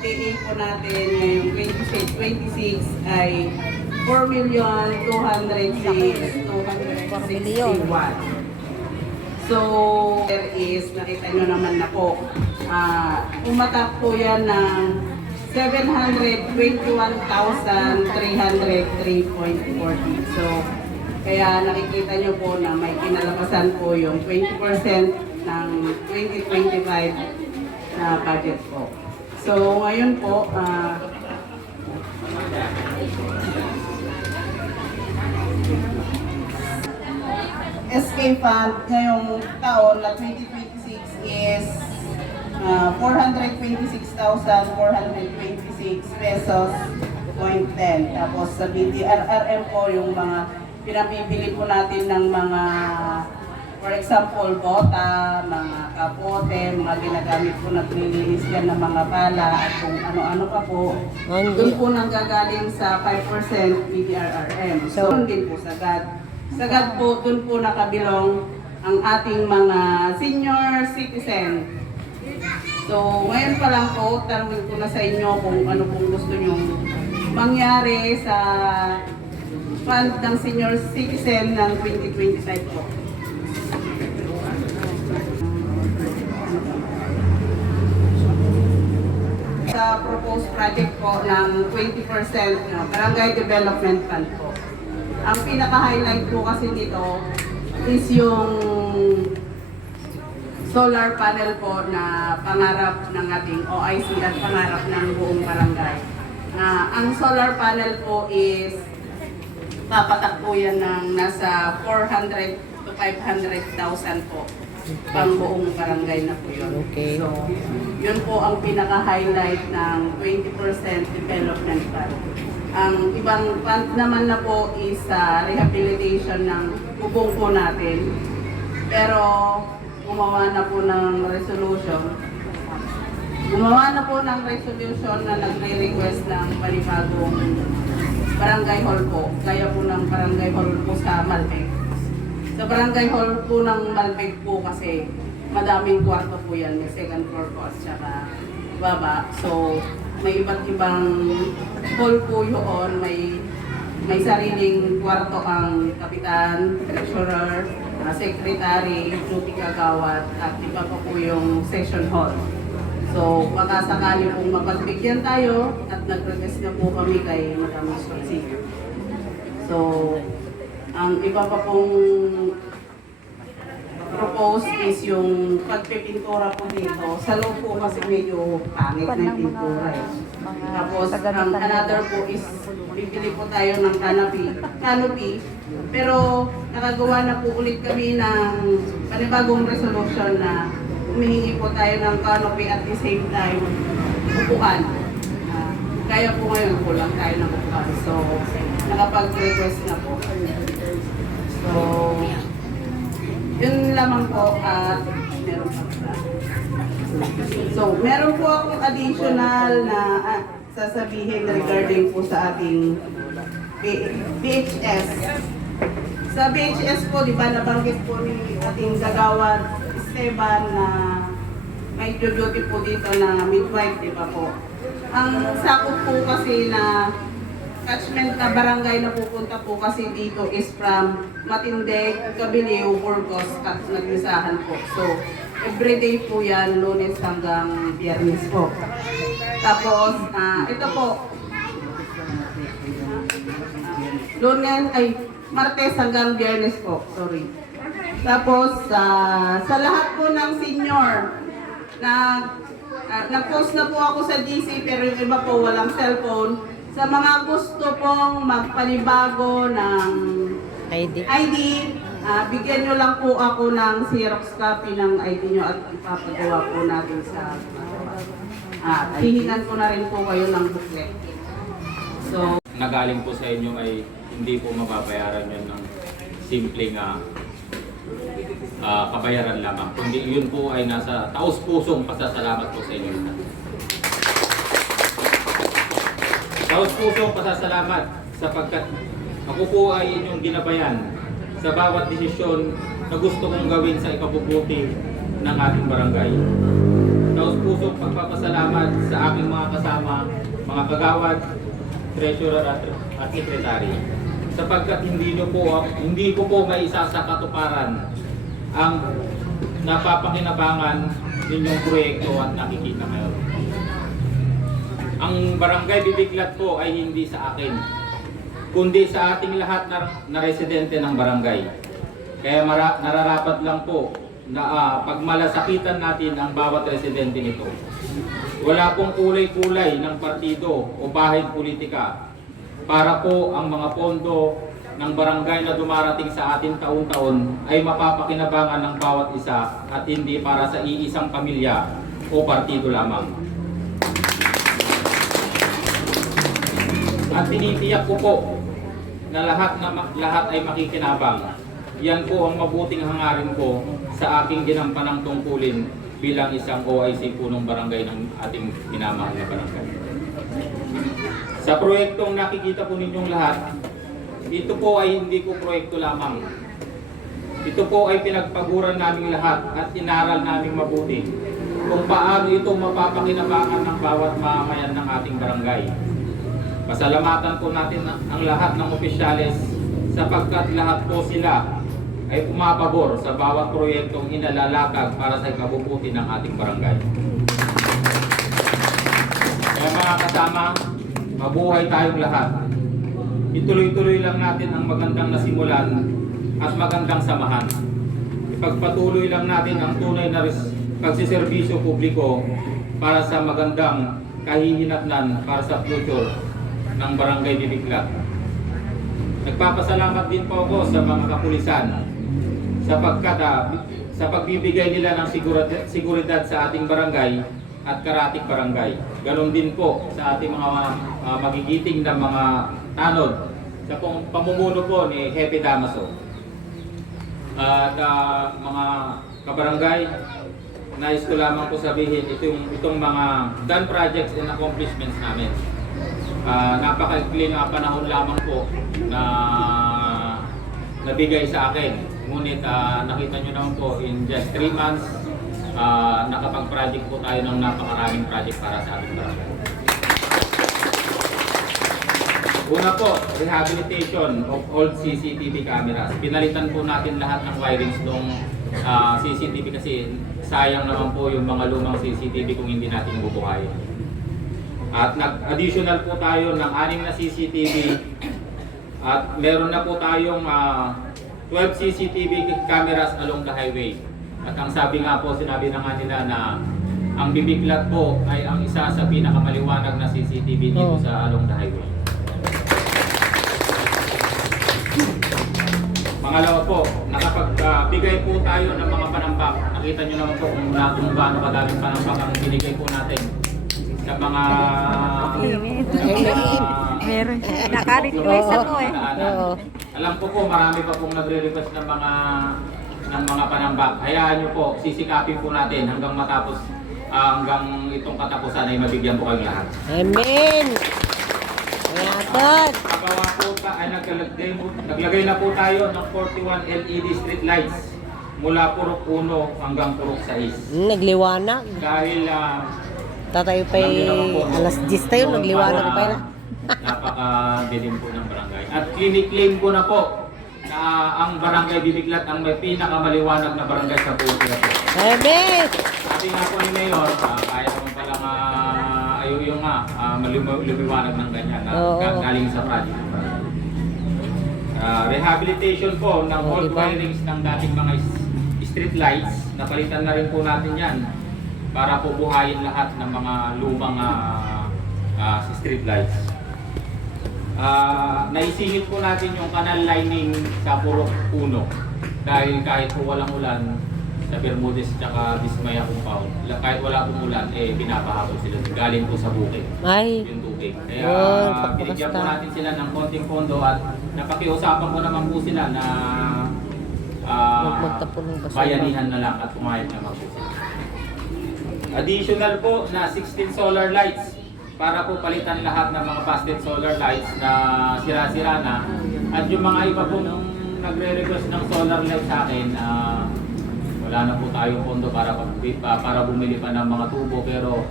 PA po natin ngayong 26 ay 4,206,261. So, there is, nakita nyo naman na po, umatak po yan ng 721,303.40. So, kaya nakikita nyo po na may kinalabasan po yung 20% ng 2025 na budget po. So, ngayon po, SK Fund ngayong taon na 2026 is 426,426 pesos .10. Tapos sa BTRRM po yung mga pinapibili po natin ng mga, for example, bota, mga kapote, mga ginagamit po naglilinis yan ng mga bala at kung ano-ano pa po. Doon po nanggagaling sa 5% BTRRM. So, doon din po sagad. Sagad po, doon po nakabilong ang ating mga senior citizen. So, ngayon pa lang po, tanungin ko na sa inyo kung ano pong gusto nyo mangyari sa fund ng senior citizen ng 2025 po. Sa proposed project po ng 20% Barangay Development Fund po. Ang pinaka-highlight po kasi dito is yung solar panel po na pangarap ng ating OIC at pangarap ng buong barangay. Ang solar panel po is papatak po yan ng nasa 400 to 500,000 po pang buong barangay na po yun. Okay. So, yun po ang pinaka-highlight ng 20% development fund. Ang ibang fund naman na po is rehabilitation ng bubong po natin. Pero gumawa na po ng resolution. Gumawa na po ng resolution na nagre-request ng panibagong barangay hall po. Gaya po ng barangay hall po sa Malbeg. Sa barangay hall po ng Malbeg po kasi madaming kwarto po yan. May second floor po at saka baba. So may iba't ibang hall po yun. May sariling kwarto ang kapitan, treasurer, secretary, duty kagawad, at iba pa po yung session hall. So, makasakali pong mapagbigyan tayo at nag-request na po kami kay Madam Susi. So, ang iba pa pong propose is yung pagpipintura po dito. Sa loob po kasi medyo pangit na yung pintura eh. Tapos, ang another po is bibili po tayo ng canopy. Pero nakagawa na po ulit kami ng panibagong resolution na humihingi po tayo ng canopy at the same time upuan. Kaya po ngayon kulang tayo ng upuan. So, nakapag-request na po. So, yun lamang po at meron pa pa. So, meron po akong additional na sasabihin regarding po sa ating BHS. Sa BHS po, di ba, nabanggit po ni ating Kagawad Esteban na may duty po dito na midwife, di ba po? Ang sakop po kasi na catchment na barangay na pupunta po kasi dito is from Matindig, Cabilio, Burgos at Nagmisahan po. So, everyday po yan, Lunes hanggang Biyernes po. Tapos, ito po, Martes hanggang Biyernes po, sorry. Tapos, sa lahat po ng senior, nag-post na po ako sa GC pero yung iba po walang cellphone. Sa mga gusto pong magpanibago ng ID, bigyan nyo lang po ako ng Xerox copy ng ID nyo at ipapagawa po natin sa hihingan ko na rin po kayo ng booklet. So, nagaling po sa inyo ay hindi po mababayaran yun ng simpleng kabayaran lamang. Kundi yun po ay nasa taos-pusong pasasalamat po sa inyo. Taos-pusong pasasalamat sapagkat ako po ay inyong ginabayan sa bawat desisyon na gusto kong gawin sa ikabubuti ng ating barangay. Taos taus-pusong pagpapasalamat sa aking mga kasama, mga kagawad, treasurer at secretary. Sapagkat hindi ko po maisa sa katuparan ang napapakinabangan ninyong proyekto at nakikita ngayon. Ang Barangay Bibiglat po ay hindi sa akin, kundi sa ating lahat na residente ng barangay. Kaya nararapat lang po na pagmalasakitan natin ang bawat residente nito. Wala pong kulay-kulay ng partido o bahid politika para po ang mga pondo ng barangay na dumarating sa atin taon-taon ay mapapakinabangan ng bawat isa at hindi para sa iisang pamilya o partido lamang. At tinitiyak ko po na lahat ay makikinabang. Yan po ang mabuting hangarin ko sa aking ginampanang tungkulin bilang isang OIC punong barangay ng ating minamahal na barangay. Sa proyektong nakikita po ninyong lahat, ito po ay hindi ko proyekto lamang. Ito po ay pinagpaguran naming lahat at inaral naming mabuti kung paano ito mapapakinabangan ng bawat mamamayan ng ating barangay. Pasalamatan po natin ang lahat ng opisyales sapagkat lahat po sila ay pumapabor sa bawat proyektong inalalakad para sa ikabubuti ng ating barangay. Kaya mga kasama, mabuhay tayong lahat. Ituloy-tuloy lang natin ang magandang nasimulan at magandang samahan. Ipagpatuloy lang natin ang tunay na pagsiservisyo publiko para sa magandang kahihinatnan para sa future ng Barangay Bibiglat. Nagpapasalamat din po ako sa mga kapulisan sapagkat sa pagbibigay nila ng seguridad sa ating barangay at karatig barangay. Ganon din po sa ating mga magigiting na mga tanod sa pamumuno po ni Hepe Damaso. At mga kabarangay, nais ko lamang po sabihin itong mga done projects and accomplishments namin. Napakaikli na panahon lamang po na nabigay sa akin. Ngunit nakita nyo naman po in just 3 months, nakapag-project po tayo ng napakaraming project para sa ating barangay. Una po, rehabilitation of old CCTV cameras. Pinalitan po natin lahat ng wirings ng CCTV kasi sayang naman po yung mga lumang CCTV kung hindi natin bubuhayin. At nag-additional po tayo ng 6 na CCTV at meron na po tayong 12 CCTV cameras along the highway. At ang sabi nga po, sinabi na nga nila na ang Bibiglat po ay ang isa sa pinakamaliwanag na CCTV dito sa along the highway. Pangalawa po, nakapagbigay po tayo ng mga panambak. Nakita nyo naman po kung gaano kadaming panambak ang binigay po natin sa mga meron. Naka-request ako eh. Alam ko po marami pa pong nagre-request ng mga panambak. Hayaan nyo po, sisikapin po natin hanggang matapos, hanggang itong katapusan ay mabigyan po kayong lahat. Amen! Salamat! Nagawa po ay naglagay na po tayo ng 41 LED street lights mula purok 1 hanggang purok 6. Nagliwanag. Dahil Tatayo pa alas 10 tayo, nagliwanag pa yun. Napaka-dilim po ng barangay. At claim ko na po na ang Barangay Bibiglat ang may pinakamaliwanag na barangay sa buong Pilipinas. Amen! Sabi nga po ni Mayor, kaya naman palang yung lumiwanag ng ganyan na galing sa project. Rehabilitation po ng old wirings ng dating mga street lights. Napalitan na rin po natin yan para po buhayin lahat ng mga lumang street lights. Naisingit po natin yung canal lining sa Purok 1 dahil kahit po walang ulan sa Bermudez at Dismaya compound, kahit wala pong ulan, pinapahapon sila galing po sa bukid yung tubig. Kaya binigyan po natin sila ng konting pondo at napakiusapan ko naman po sila na bayanihan na lang at pumayag naman po sila. Additional po na 16 solar lights para po palitan lahat ng mga busted solar lights na sira-sira na. At yung mga iba po nung nagre-request ng solar light sa akin, Wala na po tayong pondo para bumili pa ng mga tubo, pero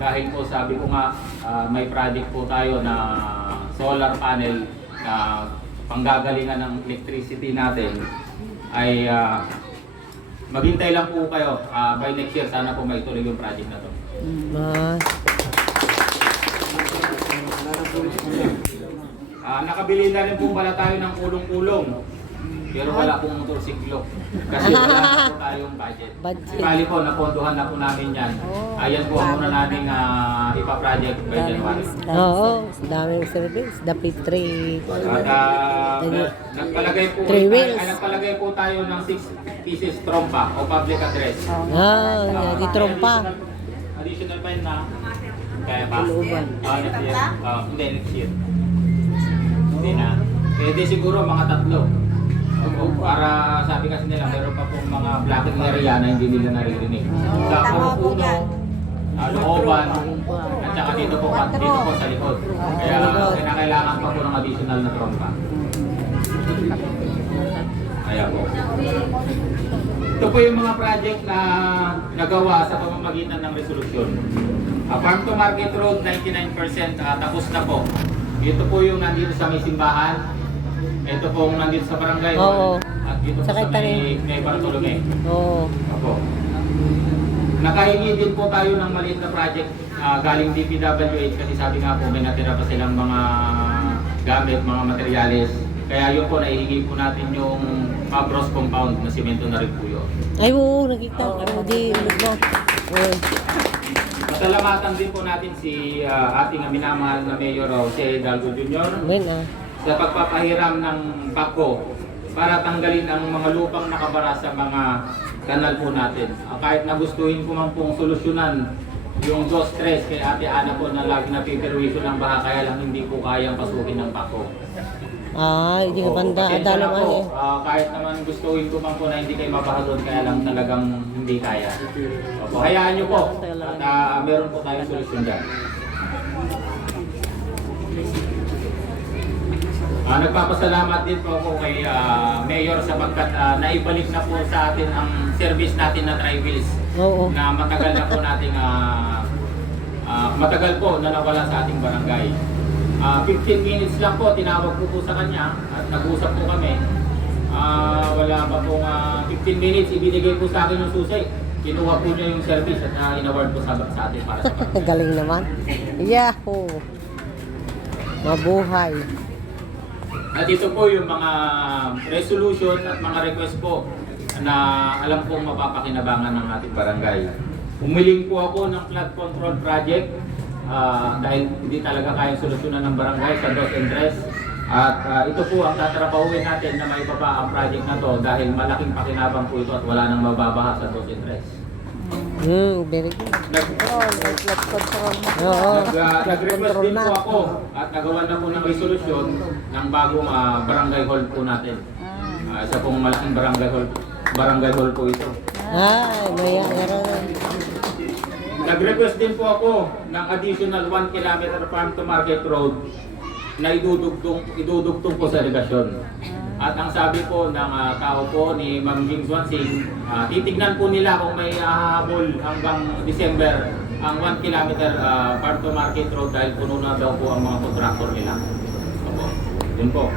dahil po sabi ko nga may project po tayo na solar panel na panggagalingan ng electricity natin, ay maghintay lang po kayo. By next year sana po maituloy yung project na to. Nakabili na rin po pala tayo ng kulong-kulong. Pero wala pong motorsiklo. Kasi wala po tayong budget. Bali po, napondohan na po namin yan. Ayan po ang muna namin ipa-project by January. Oo, daming service. Dapat 3. At nagpalagay po, nagpalagay po tayo ng 6 pieces trompa o public address. Di trompa. Additional pa yun na kaya pa. Next year. Hindi, next year. Hindi na. Pwede siguro mga 3. Para sabi kasi nila, meron pa pong mga blocking area na hindi nila naririnig. Sa Puno, looban, at saka dito po sa likod. Kaya kinakailangan pa po ng additional na trompa. Kaya po. Ito po yung mga project na nagawa sa pamamagitan ng resolusyon. Farm to Market Road, 99% tapos na po. Ito po yung nandito sa may simbahan. Ito po nandito sa barangay. At dito po sa may Bartolome. Opo. Nakahingi din po tayo ng maliit na project galing DPWH kasi sabi nga po may natira pa silang mga gamit, mga materyales. Kaya yun po, naihingi po natin yung Mabros compound na simento na rin po yun. Ay, oo, nakita. Hindi, Masalamatan din po natin si ating minamahal na Mayor Jose Hidalgo Jr. Sa pagpapahiram ng bako para tanggalin ang mga lupang nakabara sa mga kanal po natin. Kahit nagustuhin ko man pong solusyonan yung dos stress kay Ate Ana po na lagi napipirwisyo ng baha, kaya lang hindi po kayang pasukin ng bako. Hindi ka banda. Pasensya na po, kahit naman gustuhin ko man po na hindi kayo mabaha doon, kaya lang talagang hindi kaya. Opo, hayaan nyo po at meron po tayong solusyon dyan. Nagpapasalamat din po ako kay Mayor sapagkat naibalik na po sa atin ang service natin na Tri-Wheels na matagal na po nating matagal po na nawala sa ating barangay. 15 minutes lang po, tinawag ko po sa kanya at nag-usap po kami. Wala pa pong 15 minutes, ibinigay po sa akin yung susi. Kinuha po niya yung service at in-award po sa atin para sa barangay. Galing naman. Yahoo! Mabuhay. At ito po yung mga resolution at mga request po na alam kong mapapakinabangan ng ating barangay. Umiling po ako ng flood control project dahil hindi talaga kayang solusyonan ng barangay sa dos and tres. At ito po ang tatrapauhin natin na may baba ang project na to dahil malaking pakinabang po ito at wala nang mababaha sa dos and tres. Very good. Nag-request din po ako at nagawa na po ng resolusyon ng bagong barangay hall po natin. Isa pong malaking barangay hall po ito. Nag-request din po ako ng additional 1 kilometer farm to market road na idudugtong po sa irigasyon. At ang sabi po ng tao po ni Ma'am Jing Swansing, titignan po nila kung may hahabol hanggang December ang 1 kilometer farm to market road dahil puno na daw po ang mga contractor nila. Opo, yun po.